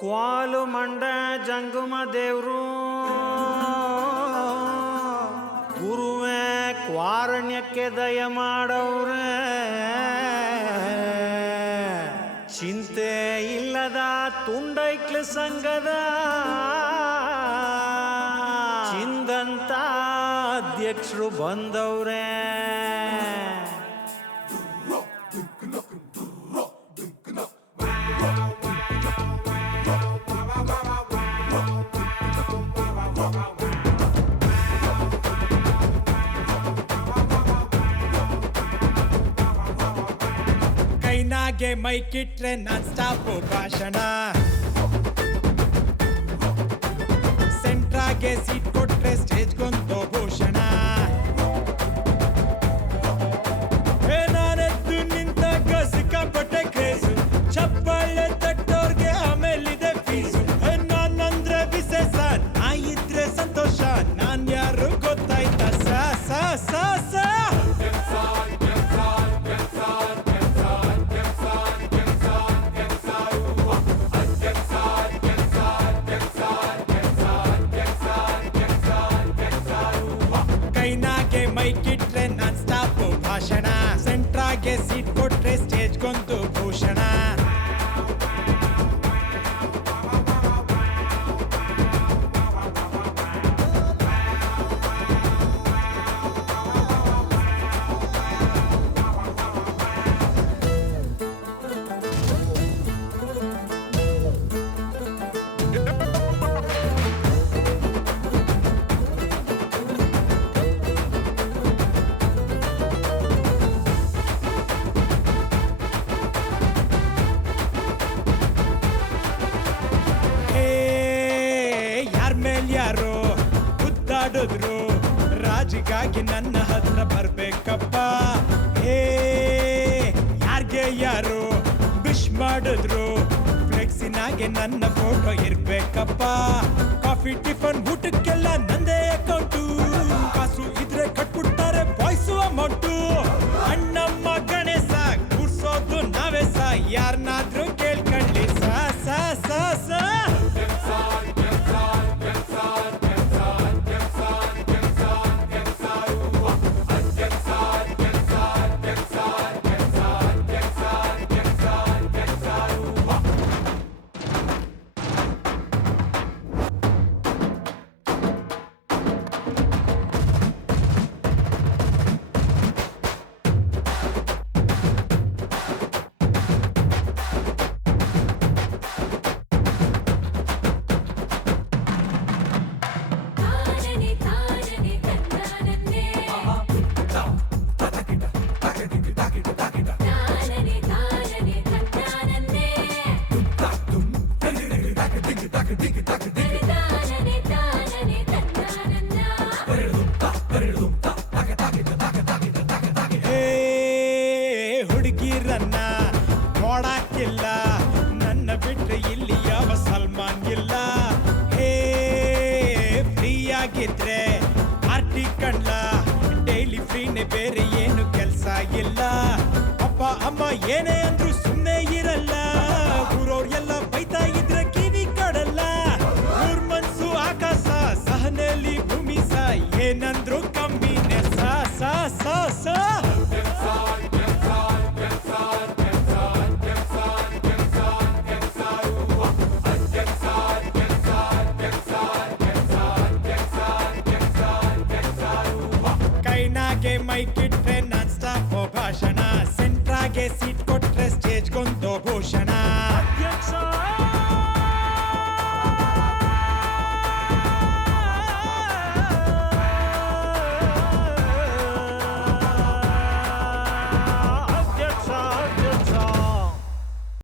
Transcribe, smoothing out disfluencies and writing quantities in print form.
ಕ್ವಾಲು ಮಂಡ ಜಂಗುಮ ದೇವ್ರು ಗುರುವೇ ಕ್ವಾರಣ್ಯಕ್ಕೆ ದಯ ಮಾಡವ್ರೆ. ಚಿಂತೆ ಇಲ್ಲದ ತುಂಡೈಕ್ಲ ಸಂಘದ ಚಿಂದಂತ ಅಧ್ಯಕ್ಷರು ಬಂದವ್ರೆ. ಕೈನಾಗೆ ಮೈಕಿಟ್ರೆ ನಾನ್ ಸ್ಟಾಪು ಭಾಷಣ, ಸೆಂಟ್ರಾಗೆ ಸೀಟ್ ಕೊಟ್ರೆ ಸ್ಟೇಜ್ಗೊಂದು ಭೂಷಣ. ನಾನೆದ್ದು ನಿಂತಾಗ ಸಿಕ್ಕಾಪಟ್ಟೆ ಕ್ರೇಜು, ಚಪ್ಪಾಳೆ ತಟ್ಟೋರ್ಗೆ ಆಮೇಲಿದೆ ಫೀಸು. ನಾನಂದ್ರೆ ವಿಶೇಷ, ನಾ ಇದ್ರೆ ಸಂತೋಷ, ನಾನ್ ಯಾರು ಗೊತ್ತಾಯ್ತಾ ಸ ಸ ಸ ಸ. ಕೈನಾಗೆ ಮೈಕಿಟ್ರೆ ನಾನ್ ಸ್ಟಾಪು ಭಾಷಣ, ಸೆಂಟ್ರಾಗೆ ಸೀಟ್ ಕೊಟ್ರೆ ಸ್ಟೇಜ್ಗೊಂದು ಭೂಷಣ. ಯಾರೋ ಗುದ್ದಾಡಿದ್ರು, ರಾಜಿಗಾಗಿ ನನ್ನ ಹತ್ರ ಬರ್ಬೇಕಪ್ಪ. ಯಾರ್ಗೆ ಯಾರು ವಿಶ್ ಮಾಡಿದ್ರು, ಫ್ಲೆಕ್ಸಿನಾಗೆ ನನ್ನ ಫೋಟೋ ಇರ್ಬೇಕಪ್ಪ. ಕಾಫಿ ಟಿಫನ್ ಊಟಕ್ಕೆಲ್ಲ ನಂದೇ ಅಕೌಂಟು, ಕಾಸು ಇದ್ರೆ ಕಟ್ಬಿಡ್ತಾರೆ ಬಾಯ್ಸು ಅಮೌಂಟು. ಅಣ್ಣಮ್ಮ ಗಣೇಶ ಕೂರ್ಸೋದು ನಾವೇ ಸ, ಯಾರನ್ನಾದ್ರೂ ಕೇಳ್ಕೊಳ್ಳಿ ಸ ಸ ಸ ಸ. ಹುಡುಗಿರನ್ನ ನೋಡಕ್ಕಿಲ್ಲ, ನನ್ನ ಬಿಟ್ರೆ ಇಲ್ಲಿ ಯಾವ ಸಲ್ಮಾನ್ ಇಲ್ಲ. ಫ್ರೀ ಆಗಿದ್ರೆ ಪಾರ್ಟಿ ಕಣ್ಲ, ಡೈಲಿ ಫ್ರೀನೆ, ಬೇರೆ ಏನು ಕೆಲ್ಸ ಇಲ್ಲ. ಅಪ್ಪ ಅಮ್ಮ ಏನೇ ಅಂದ್ರು ಸುಮ್ಮನೆ ಇರಲ್ಲ, ಊರವ್ರು ಎಲ್ಲ ಬೈತಾ ಇದ್ರೆ ಕಿವಿ ಕಡಲ್ಲ. ಊರ್ ಮನ್ಸು ಆಕಾಶ, ಸಹನೆಯಲ್ಲಿ ಭೂಮಿ ಸ, ಏನಂದ್ರು ಕಮ್ಮಿನೇ ಸ ಸ ಸ ಸ. ಕೈನಾಗೆ ಮೈಕಿಟ್ರೆ ನಾನ್ ಸ್ಟಾಪು ಭಾಷಣ, ಸೆಂಟ್ರಾಗೆ ಸೀಟ್ ಕೊಟ್ರೆ ಸ್ಟೇಜ್ಗೊಂದು ಭೂಷಣ.